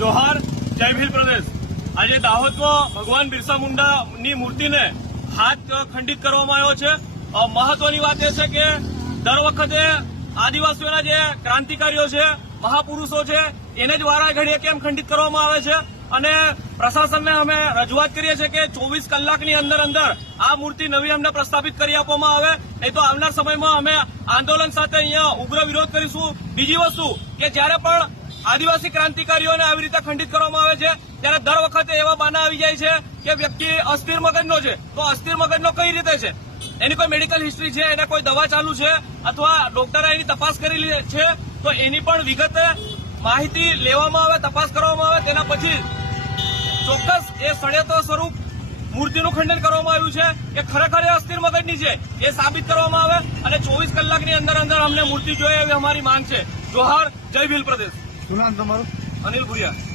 જોહાર જય ભીલ પ્રદેશ। આજે દાહોદમાં ભગવાન બિરસા મુંડાની મૂર્તિને હાથ ખંડિત કરવામાં આવ્યો છે। મહત્વની વાત એ છે કે દર વખતે આદિવાસીઓના જે ક્રાંતિકારીઓ છે, મહાપુરુષો છે, એને જ વારા ઘડીએ કેમ ખંડિત કરવામાં આવે છે અને પ્રશાસનને અમે રજૂઆત કરીએ છીએ કે 24 કલાકની અંદર આ મૂર્તિ નવી અમને પ્રસ્થાપિત કરી આપવામાં આવે, નહીં તો આવનાર સમયમાં અમે આંદોલન સાથે અહીંયા ઉગ્ર વિરોધ કરીશું। બીજી વસ્તુ કે જ્યારે પણ આદિવાસી ક્રાંતિકારીઓને આવી રીતે ખંડિત કરવામાં આવે છે ત્યારે દર વખતે એવા બાના આવી જાય છે કે વ્યક્તિ અસ્થિર મગજનો છે, તો અસ્થિર મગજનો કઈ રીતે છે? એની કોઈ મેડિકલ હિસ્ટ્રી છે, એને કોઈ દવા ચાલુ છે અથવા ડોક્ટરે એની તપાસ કરેલી છે તો એની પણ વિગતે માહિતી લેવામાં આવે, તપાસ કરવામાં આવે। તેના પછી ચોક્કસ એ ષડયંત્ર સ્વરૂપ મૂર્તિનું ખંડન કરવામાં આવ્યું છે કે ખરેખર એ અસ્થિર મગજની છે એ સાબિત કરવામાં આવે અને 24 કલાકની અંદર અમને મૂર્તિ જોઈએ એવી અમારી માંગ છે। જોહાર જય ભીલ પ્રદેશ। શું નામ તમારું? અનિલ ભુરિયા।